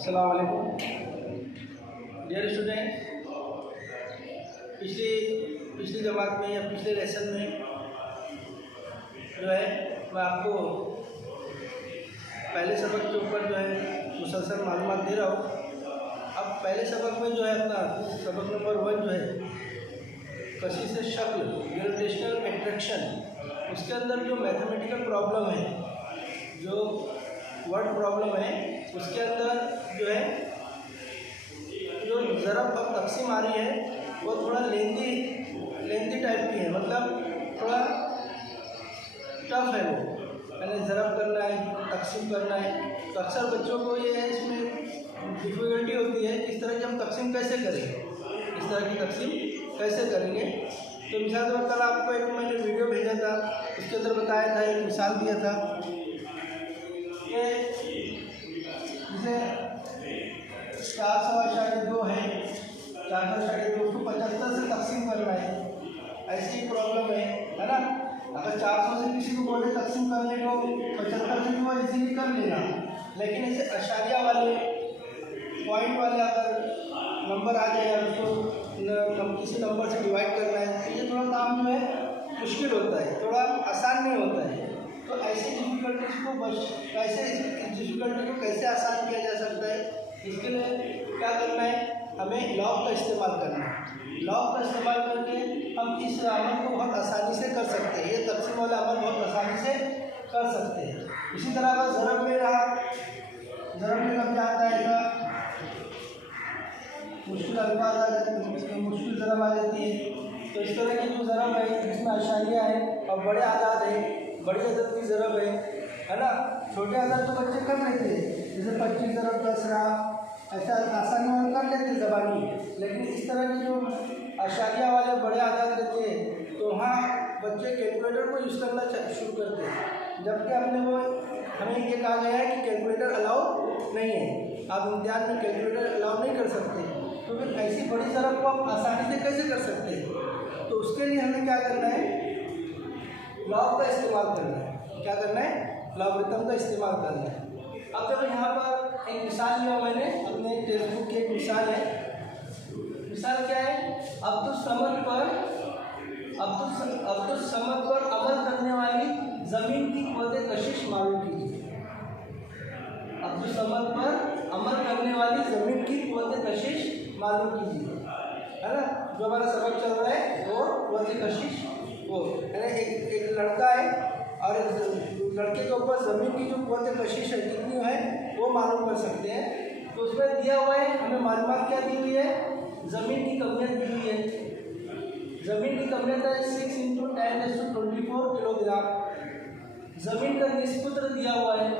अस्सलाम वालेकुम dear student. पिछली जमात में या पिछले लेसन में जो है मैं आपको पहले सबक के ऊपर जो है मुसलसल मालूमात दे रहा हूँ। अब पहले सबक में जो है अपना सबक नंबर 1 जो है कशिश शक्ल ग्रेविटेशनल अट्रैक्शन, उसके अंदर जो मैथमेटिकल प्रॉब्लम है, जो वर्ड प्रॉब्लम है, उसके अंदर जो है जो ज़रब और तकसीम आ रही है वो थोड़ा लेंदी टाइप की है, मतलब थोड़ा टफ है वो, यानी ज़रब करना है, तकसीम करना है। तो अक्सर बच्चों को ये है इसमें डिफ़िकल्टी होती है कि इस तरह की हम तकसीम कैसे करेंगे, इस तरह की तकसीम कैसे करेंगे। तो मिसाल के कल आपको एक मैंने वीडियो भेजा था, उसके अंदर बताया था, एक मिसाल दिया था कि जैसे 400/2 है, 400/2 उसको 75 से तकसीम करना है, ऐसी प्रॉब्लम है ना। अगर 400 से किसी को बोले तकसीम करने को 75 से तो इजीली कर लेना, लेकिन ऐसे अशारिया वाले पॉइंट वाले अगर नंबर आ जाए और उसको किसी नंबर से डिवाइड करना है तो ये थोड़ा काम जो है मुश्किल होता है, थोड़ा आसान नहीं होता है। तो ऐसी डिफ़िकल्टीज को कैसे डिफ़िकल्टी को कैसे आसान किया जा सकता है, इसके लिए क्या करना है, हमें लॉग का इस्तेमाल करना है। लॉग का इस्तेमाल करके हम इस अमल को बहुत आसानी से कर सकते हैं, ये तकसीम वाला अमल बहुत आसानी से कर सकते हैं। इसी तरह अगर ज़रब में रहा, ज़रब में कब क्या आता है, ऐसा मुश्किल अल्फाज आ जाते हैं, मुश्किल ज़रब आ जाती है। तो इस तरह की जो ज़रब है जिसमें अशारिया है और बड़े आदाद है, बड़ी अदद की ज़रब है ना। छोटे आदाद तो बच्चे कर लेते हैं, जैसे 25 ज़रब 10 रहा, ऐसा आसानी में कर लेते ज़बानी। लेकिन इस तरह की जो अशारिया वाले बड़े आदाद रहते हैं तो वहाँ बच्चे कैलकुलेटर को यूज़ करना शुरू करते हैं, जबकि हमें ये कहा गया है कि कैलकुलेटर अलाउ नहीं है, आप इम्तिहान में कैलकुलेटर अलाउ नहीं कर सकते। तो फिर ऐसी बड़ी ज़रब को आप आसानी से कैसे कर सकते हैं? तो उसके लिए हमें क्या करना है, लॉग का इस्तेमाल करना है। क्या करना है, लॉगरिथम का इस्तेमाल करना है। अब देखो यहाँ पर एक मिसाल लिया मैंने अपने टेक्स्ट बुक की, एक मिसाल है। मिसाल क्या है, अब्दुल समद पर अमल करने वाली ज़मीन की क़ुव्वत कशिश मालूम कीजिए। अब्दुल समद पर अमल करने वाली ज़मीन की क़ुव्वत कशिश मालूम कीजिए, है ना। जो हमारा सबक चल रहा है वो क़ुव्वत कशिश, वो है ना, एक लड़का है और लड़के के ऊपर ज़मीन की जो क़ुव्वत कशिश है कितनी है वो मालूम कर सकते हैं। तो उसमें दिया हुआ है, हमें मालूमात क्या दी हुई है, ज़मीन की कमियत दी हुई है। ज़मीन की कमियत है 6 × 10⁻24 किलोग्राम। ज़मीन का निस्पुत्र दिया हुआ है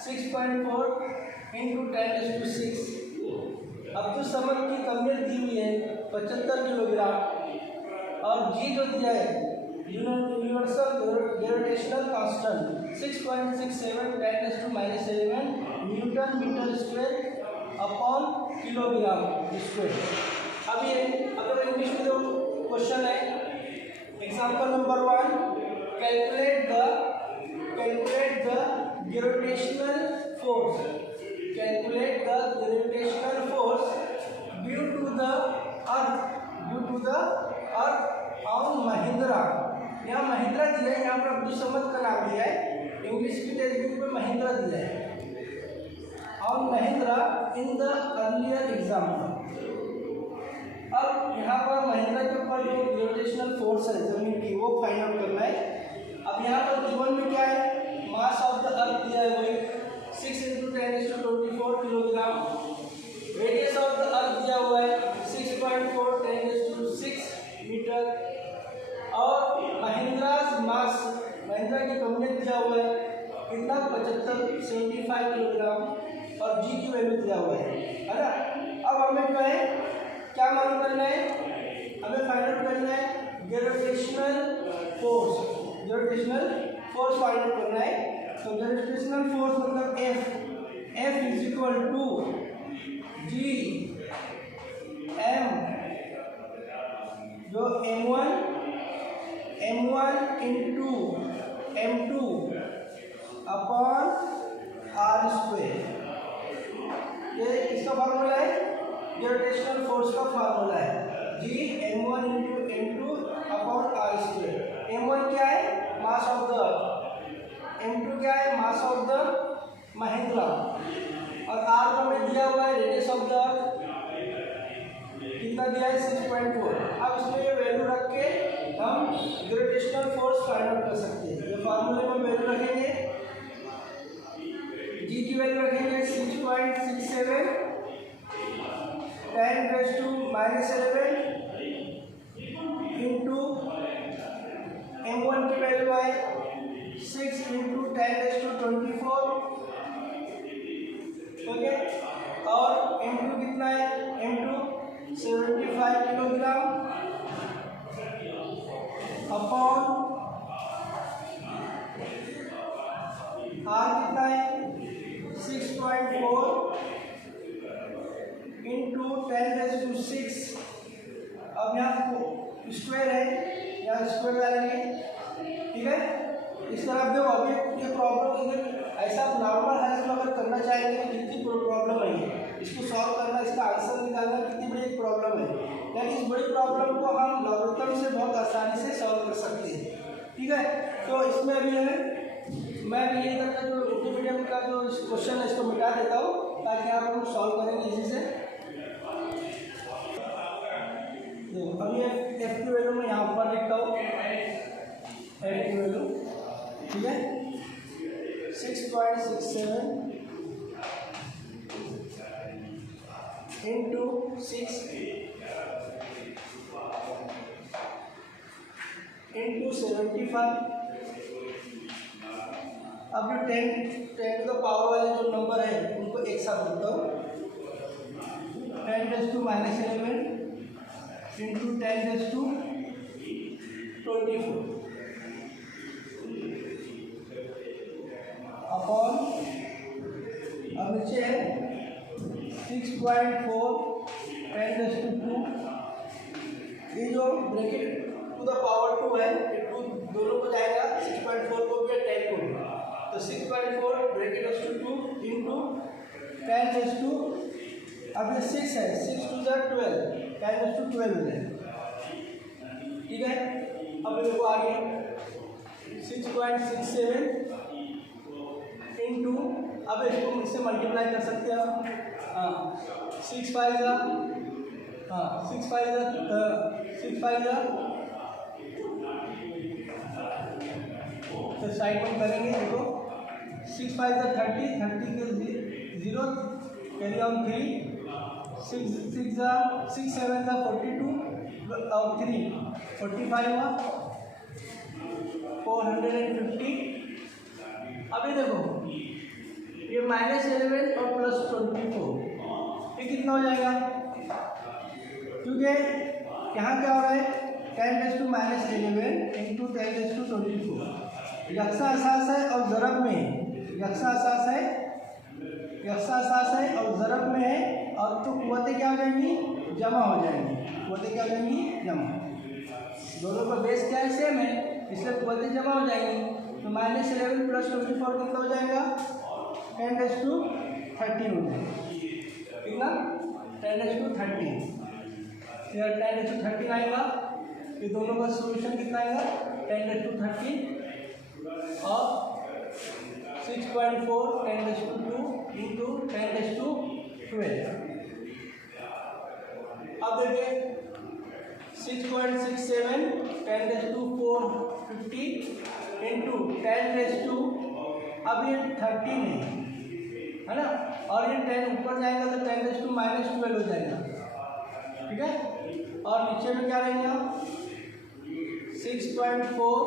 6.4 × 10⁻6। अब्दुल समद की कमियत दी हुई है 75 किलोग्राम, और जी जो दिया है universal gravitational constant 6.67 10⁻⁻11 newton metre square upon kilogram square. अब ये अगर इंग्लिश में जो क्वेश्चन है, example number 1, calculate the gravitational force, calculate the gravitational force due to the earth on Mahindra. यहाँ महिंद्रा दिया है, यहाँ पर अब्दुल समद का नाम दिया है, इंग्लिश की टेक्स्ट बुक में महिंद्रा दिया है, on Mahindra in the earlier example. अब यहाँ पर महिंद्रा के ऊपर जो ग्रेविटेशनल फोर्स है ज़मीन की वो फाइंड आउट करना है। अब यहाँ पर जीवन में क्या है, मास ऑफ द अर्थ दिया है वही 6 × 10⁻24 kilogram. Radius of the earth दिया हुआ है 6.4 10⁻6 मीटर। और महिंद्रा की कमियत दिया हुआ है कितना, 75 किलोग्राम, और जी की वैल्यू दिया हुआ है ना। अब हमें जो है क्या मालूम करना है, हमें फाइंड आउट करना है ग्रेविटेशनल फोर्स फाइंड आउट करना है। तो ग्रेविटेशनल फोर्स मतलब F = G M, जो M1 × M2 अपॉन R²। ये इसका फार्मूला है, ग्रेविटेशनल फोर्स का फार्मूला है G m1 × m2 upon r²। m1 क्या है? Mass of the earth. m2 क्या है? Mass of the Mahendra. और r को हमें दिया हुआ है रेडियस ऑफ द अर्थ, कितना दिया है? 6.4। अब इसमें ये वैल्यू रख के हम ग्रेविटेशनल फोर्स फाइंड आउट कर सकते हैं। ये फार्मूले में वैल्यू रखेंगे, जी की वैल्यू रखेंगे 6.67 10⁻⁻11 इंटू m1 की वैल्यू है 6 × 10⁻24, ओके। और m2 कितना है? m2 75 किलोग्राम अपॉन r कितना है? 6.4 इंटू 10⁻⁶। अब यहाँ स्क्वायर है, यहाँ स्क्वायर डालेंगे, ठीक है। इस तरह देखो अभी ये प्रॉब्लम ऐसा नॉर्मल हालत में अगर करना चाहेंगे तो कितनी प्रॉब्लम है, इसको सॉल्व करना, इसका आंसर निकालना कितनी बड़ी प्रॉब्लम है। लेकिन इस बड़ी प्रॉब्लम को हम लॉगरिथम से बहुत आसानी से सॉल्व कर सकते हैं, ठीक है। तो इसमें अभी है मैं भी ये करता जो उर्दू मीडियम का जो क्वेश्चन है इसको मिटा देता हूँ ताकि आप लोग सॉल्व करेंगे इसी से। तो अभी एफ की वैल्यू मैं यहाँ पर लिखता हूँ, एफ की वैल्यू, ठीक है, 6.67 इंटू 6 इंटू 75। अब जो 10 टू द पावर वाले जो नंबर है उनको एक साथ लिखता हूँ, 10⁻⁻11 इंटू 10⁻24 अपॉन, अब नीचे है 6.4 10⁻²। ये जो ब्रैकेट टू द पावर 2 है, ये 2 दोनों को जाएगा, 6.4 को भी 10 को भी, तो 6.4 ब्रैकेट 2 इंटू 10⁻²। अब ये 6 है, 6 × 2 = 12, 10⁻12 हो जाएगा, ठीक है। अब देखो आगे 6.67 इंटू, अब इसको इससे मल्टीप्लाई कर सकते हैं आप, हाँ 6 5 तो साइड में करेंगे, देखो 6 5 30, 30 के 0 कैरी ऑन 3, 6 7 42 और 3 45 हुआ 450। अभी देखो ये -11 और +24 ये कितना हो जाएगा, क्योंकि यहाँ क्या हो रहा है 10⁻⁻11 इंटू 10⁻24 यक्सा असास है और ज़रब में है, यक्सा असास है और ज़रब में है, और तो कुव्वतें क्या हो जाएंगी? जमा हो जाएंगी, कुव्वतें क्या हो जाएंगी? जमा। दोनों का बेस क्या है? सेम है, इसलिए कुव्वतें जमा हो जाएंगी। तो -11 + 24 कितना हो जाएगा? 10⁻13 हो जाएगा, ठीक ना, 10⁻13। फिर 10⁻13 आएगा, ये दोनों का सोल्यूशन कितना आएगा? 10⁻13 और 6.4 10⁻2 इंटू 10⁻12। अब देखिए 6.67 10⁻450 इंटू 10⁻2, अब ये 13 है ना, और ये 10 ऊपर जाएगा तो 10⁻−12 हो जाएगा, ठीक है। और नीचे में क्या रहेगा? 6.4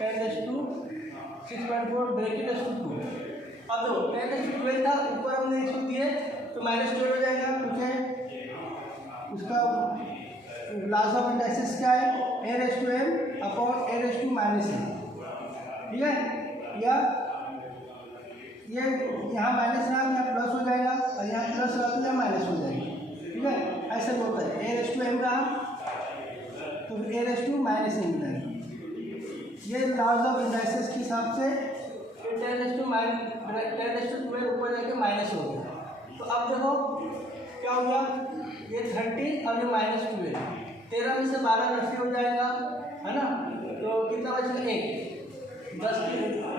10⁻2 6.4 ब्रैकेट 2। अब देखो 10⁻12 था, ऊपर हमने इसको दिए तो -12 हो जाएगा, क्योंकि उसका लॉस ऑफ इंडाइसिस क्या है? a⁻m अपॉन a⁻−m, ठीक है। या ये यहाँ माइनस रहा, यहाँ प्लस हो जाएगा, और यहाँ प्लस रहा तो यहाँ माइनस हो जाएगा, ठीक है। ऐसे बोलता है a⁻m रहा तो a⁻−m, ये लॉस ऑफ इंडाइसिस के हिसाब से 10⁻12 ऊपर जाके माइनस हो गया, तो अब देखो क्या हो गया, ये 13 और ये -12, 13 में से 12 नफी हो जाएगा, है ना। तो कितना बचेगा, 1,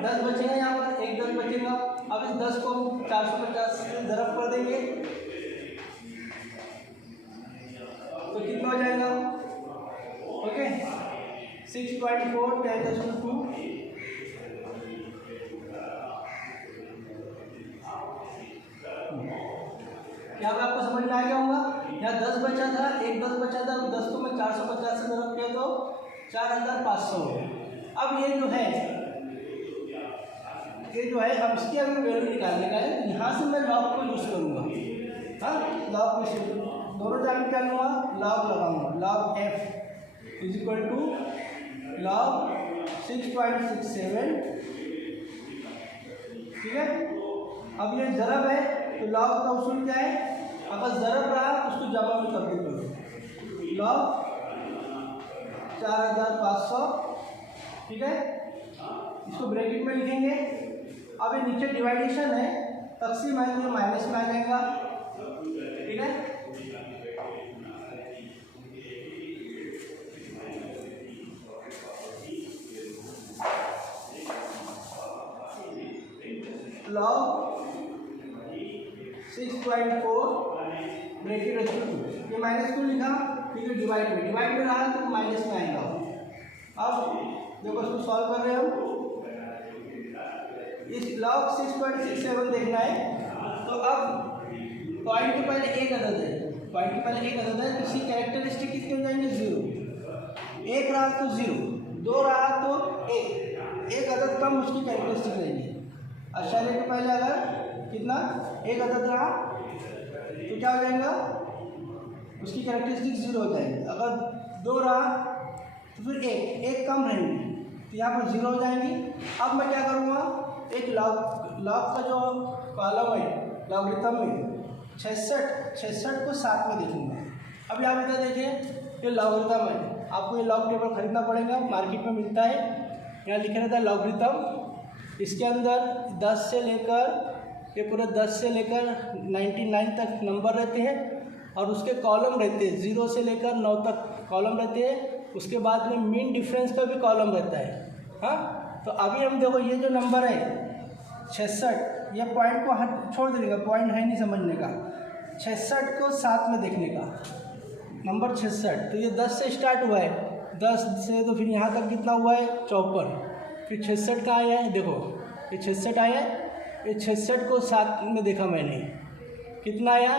10 बचेगा, यहाँ पर 1 10 बचेगा। अब इस 10 को हम 450 से ज़रब कर देंगे तो कितना हो जाएगा, ओके 6.4 10^2। क्या आपको समझ में आ गया होगा। यहाँ 10 बचा था, 1 10 बचा था, 10 को मैं 450 से ज़रब किया तो 4500 हो गया। अब ये जो है हम इसकी अगर वैल्यू निकालने का है तो यहाँ से मैं लॉग को यूज़ करूँगा। हाँ, लॉग में दोनों जान क्या लूँगा, लॉग लगाऊंगा, log f is equal to log 6.67, ठीक है। अब ये ज़रब है तो लॉग का उसूल क्या है, अगर ज़रब रहा उसको जमा में तब्दील करो, log 4500, ठीक है। इसको ब्रैकेट में लिखेंगे। अब ये नीचे डिवाइडेशन है, तकसीम है तो माइनस में आ जाएगा, ठीक है। log 6.4 ब्रैकेट रखो, ये माइनस क्यों लिखा, क्योंकि डिवाइड में रहा तो माइनस में आएगा। अब देखो इसको सॉल्व कर रहे हो, इस log 6.67 देखना है। तो अब पॉइंट के पहले एक अदद है, तो इसकी कैरेक्टरिस्टिक कितनी हो जाएंगे, 0, 1 रहा तो 0, 2 रहा तो 1 अदद कम उसकी कैरेक्टरिस्टिक रहेगी। अशारे के पहले अगर कितना 1 अदद रहा तो क्या हो जाएगा, उसकी कैरेक्टरिस्टिक 0 हो जाएगी। अगर 2 रहा तो फिर 1 कम रहेंगी, तो यहाँ पर 0 हो जाएंगी। अब मैं क्या करूँगा, एक लॉग का जो कॉलम है लॉगरिथम में 66 को 7 में देखूँगा। अब यहाँ पे देखिए ये लॉगरिथम है, आपको ये लॉग टेबल खरीदना पड़ेगा, मार्केट में मिलता है। यहाँ लिखा रहता है लॉगरिथम, इसके अंदर 10 से लेकर ये पूरे 10 से लेकर 99 तक नंबर रहते हैं और उसके कॉलम रहते हैं, 0 से लेकर 9 तक कॉलम रहते हैं। उसके बाद में मीन डिफरेंस का भी कॉलम रहता है। हाँ, तो अभी हम देखो ये जो नंबर है 66, ये पॉइंट को छोड़ देगा, पॉइंट है नहीं समझने का। 66 को 7 में देखने का, नंबर 66, तो ये 10 से स्टार्ट हुआ है, 10 से तो फिर यहाँ तक कितना हुआ है 54, फिर 66 का आया है, देखो ये 66 आया है, ये 66 को 7 में देखा मैंने, कितना आया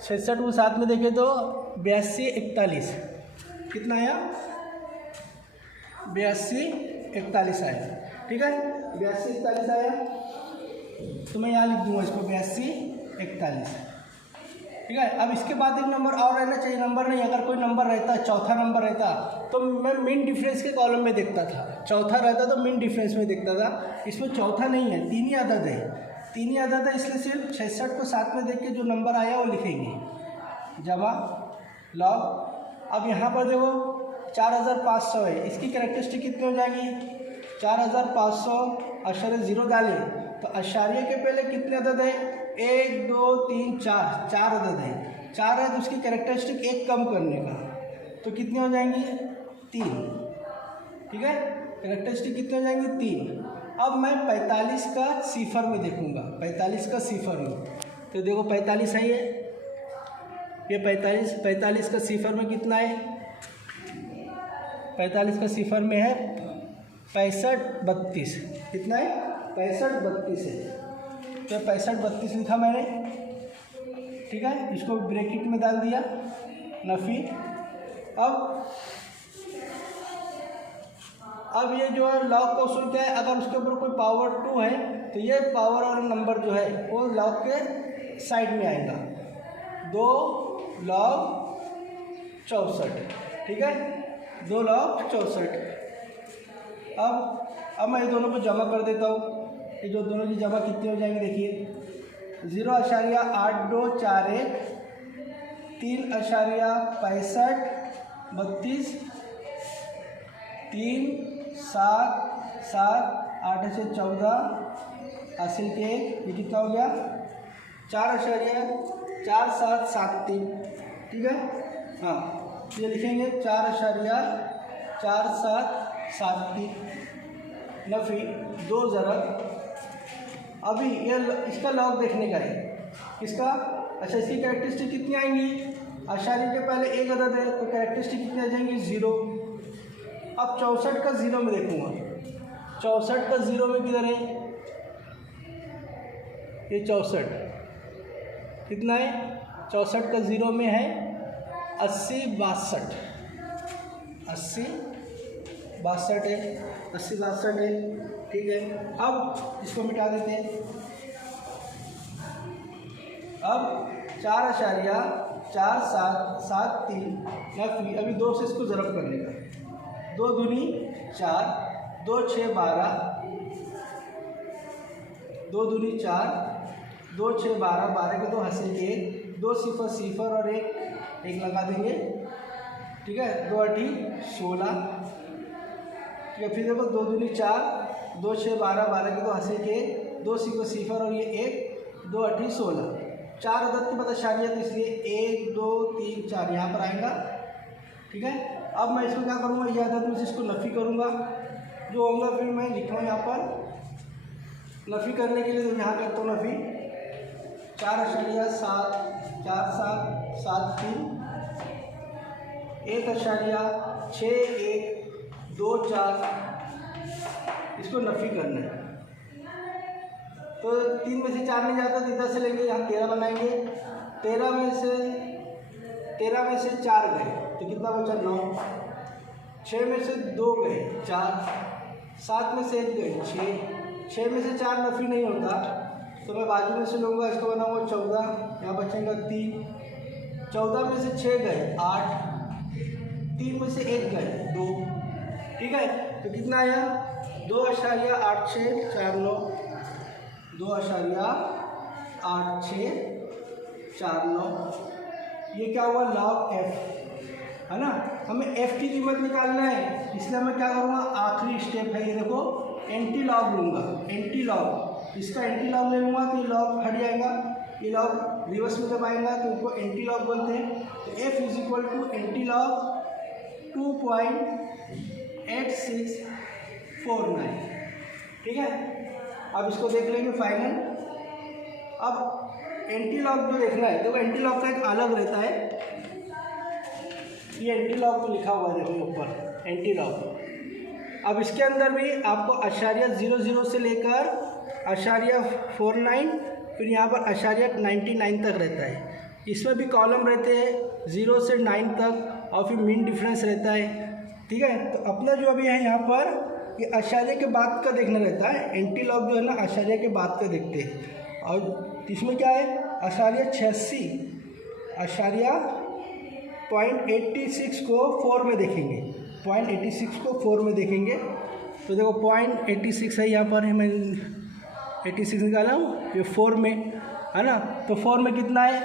66 को 7 में देखे तो 82 41, कितना आया 82 41 आया, ठीक है। 82 41 आया तो मैं यहाँ लिख दूँगा इसको 82 41, ठीक है। अब इसके बाद एक नंबर और रहना चाहिए, नंबर नहीं, अगर कोई नंबर रहता, चौथा नंबर रहता तो मैं मीन डिफरेंस के कॉलम में देखता था, चौथा रहता तो मीन डिफरेंस में देखता था। इसमें चौथा नहीं है, 3 ही अदद है, इसलिए सिर्फ 66 को 7 में देख के जो नंबर आया वो लिखेंगे, जमा लॉग। अब यहाँ पर देखो 4500 है, इसकी कैरेक्टरिस्टिक कितनी हो जाएगी, 4500 अशारे 0 डालें तो अशारिये के पहले कितने अदद है, 1 2 3 4 अदद है, 4 है तो उसकी कैरेक्टरिस्टिक 1 कम करने का, तो कितनी हो जाएंगी 3, ठीक है। कैरेक्टरिस्टिक कितनी हो जाएंगी 3। अब मैं 45 का सिफर में देखूंगा, 45 का सिफर में, तो देखो 45 है ये 45 का सिफर में कितना है, 45 का सिफर में है 65 32, कितना है 65 32 है, तो 65 32 लिखा मैंने, ठीक है। इसको ब्रैकेट में डाल दिया नफ़ी। अब ये जो है लॉग का उसूल क्या है, अगर उसके ऊपर कोई पावर 2 है तो ये पावर और नंबर जो है वो लॉग के साइड में आएगा, 2 log 64, ठीक है, 2 log 64। अब मैं ये दोनों को जमा कर देता हूँ, ये जो दोनों की जमा कितनी हो जाएंगी देखिए, 0.8241, 3.65 32, 3 7 7 8 से 14 हासिल के 1, ये कितना हो गया 4.4773, ठीक है। हाँ, ये लिखेंगे 4.4773 नफ़ी 2 ज़रब। अभी ये इसका लॉग देखने का है, किसका? अच्छा, इसकी कैरेक्टरिस्टिक कितनी आएंगी? आशारी के पहले एक अदद है तो कैरेक्टरिस्टिक कितनी आ जाएंगी? 0। अब 64 का 0 में देखूँगा, 64 का 0 में किधर है? ये 64 कितना है? 64 का 0 में है 80 62, 80 62 है, 80 62 है, ठीक है। अब इसको मिटा देते हैं। अब 4.4773 नफ़ी, अभी 2 से इसको ज़रब करने का, 2 दूनी 4, 2 6 12, 2 दूनी 4, 2 6 12, 12 के 2 हंसे 1, 2 0 0 और 1 लगा देंगे, ठीक है। 2 8 16, ठीक है। फिर देखो 2 दूनी 4, 2 6 12, 12 के 2 हंसे 1, 2 0 0 और ये 1, 2 8 16, 4 अदद के बाद अशारिया, तो इसलिए 1 2 3 4 यहाँ पर आएगा, ठीक है। अब मैं इसको क्या करूँगा? ये अदद में से इसको नफ़ी करूँगा, जो होगा फिर मैं लिखूँ यहाँ पर नफ़ी करने के लिए, तो यहाँ करता हूँ नफ़ी 4.4773 1.6124, इसको नफ़ी करना है। तो 3 में से 4 नहीं जाता तो इधर से लेंगे, यहाँ 13 बनाएंगे, 13 में से 4 गए तो कितना बचा? 9, 6 में से 2 गए 4, 7 में से 1 गए 6, 6 में से 4 नफ़ी नहीं होता तो मैं बाजू में से लूँगा, इसको बनाऊँगा 14, यहाँ बचेगा 3, 14 में से 6 गए 8, 3 में से 1 गए 2, ठीक है। तो कितना आया? 2.8649, 2.8649, ये क्या हुआ? लॉग f, है ना। हमें f की कीमत निकालना है, इसलिए मैं क्या करूँगा? आखिरी स्टेप है, ये देखो एंटी लॉग लूँगा, एंटी लॉग, इसका एंटी लॉग ले लूँगा तो ये लॉग हट जाएगा, ये लॉग रिवर्स में जब आएगा तो इसको एंटी लॉग बोलते हैं। तो f is equal to antilog 2.8649, ठीक है। अब इसको देख लेंगे फाइनल। अब एंटी लॉग जो देखना है, देखो एंटी लॉग का एक अलग रहता है, ये एंटी लॉग तो लिखा हुआ है देखो ऊपर एंटी लॉग। अब इसके अंदर भी आपको अशारिया 00 से लेकर अशारिया 49, फिर यहाँ पर अशारिया 99 तक रहता है। इसमें भी कॉलम रहते हैं 0 से 9 तक, और फिर मीन डिफरेंस रहता है, ठीक है। तो अपना जो अभी है यहाँ पर ये अशारिया के बाद का देखना रहता है, एंटी लॉग जो है ना अशारिया के बाद का देखते हैं। और इसमें क्या है? अशारिया 86, अशारिया 0.86 को 4 में देखेंगे, 0.86 को 4 में देखेंगे। तो देखो 0.86 है, यहाँ पर है, मैं 86 निकाला हूँ, ये 4 में है ना। तो 4 में कितना है?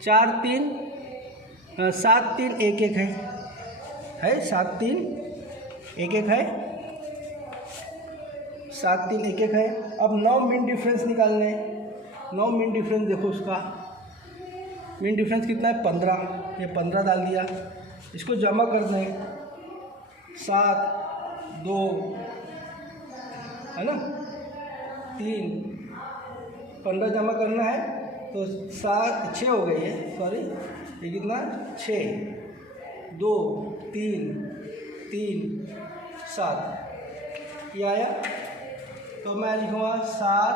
4 3 7 3 1 1 है 7 3 1 1 है, 7 3 1 1 है। अब 9 मीन डिफरेंस निकालने हैं, 9 मीन डिफरेंस देखो, उसका मीन डिफरेंस कितना है? 15, ये 15 डाल दिया। इसको जमा करना है, 7 2 है ना, 3 15 जमा करना है तो 7 6 हो गई है, सॉरी ये कितना? 6 2 3 3 7, ये आया। तो मैं लिखूँगा 7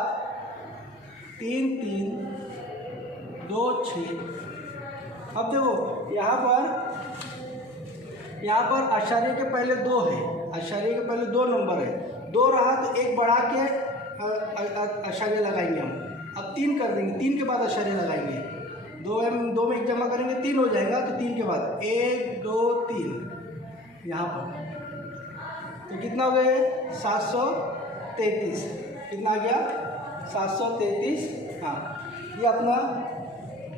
3 3 2 6। अब देखो यहाँ पर अशारिया के पहले 2 है, अशारिया के पहले 2 नंबर है, 2 रहा तो एक बढ़ा के अशारिया लगाएंगे हम। अब 3 कर देंगे, 3 के बाद अशारिया लगाएंगे, 2 में 1 जमा करेंगे 3 हो जाएगा, तो 3 के बाद 1 2 3 यहाँ पर। तो कितना हो गया? 733, कितना आ गया? 733, हाँ ये अपना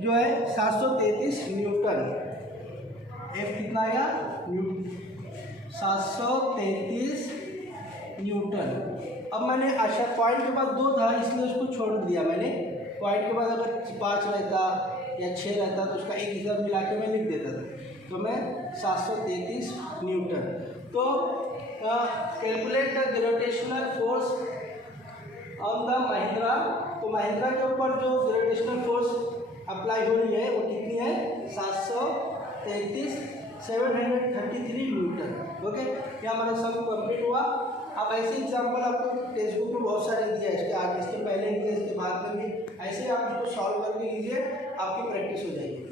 जो है 733 न्यूटन। F कितना आया? 733 न्यूटन। अब मैंने पॉइंट के बाद 2 था इसलिए उसको छोड़ दिया मैंने, पॉइंट के बाद अगर 5 रहता या 6 रहता तो उसका एक हिसाब मिला के मैं लिख देता था। तो मैं 733 न्यूटन। तो calculate the gravitational force on the Mahindra. तो महिंद्रा के ऊपर जो ग्रेविटेशनल फोर्स अप्लाई हो रही है वो कितनी है? 733 न्यूटन। ओके, ये हमारा सब कंप्लीट हुआ। अब ऐसे एग्जाम्पल आपको टेक्स्ट बुक में बहुत सारे दिया है, इसके आगे, इसके पहले दिए, इसके बाद में भी, ऐसे आप इसको सॉल्व करके लीजिए, आपकी प्रैक्टिस हो जाएगी।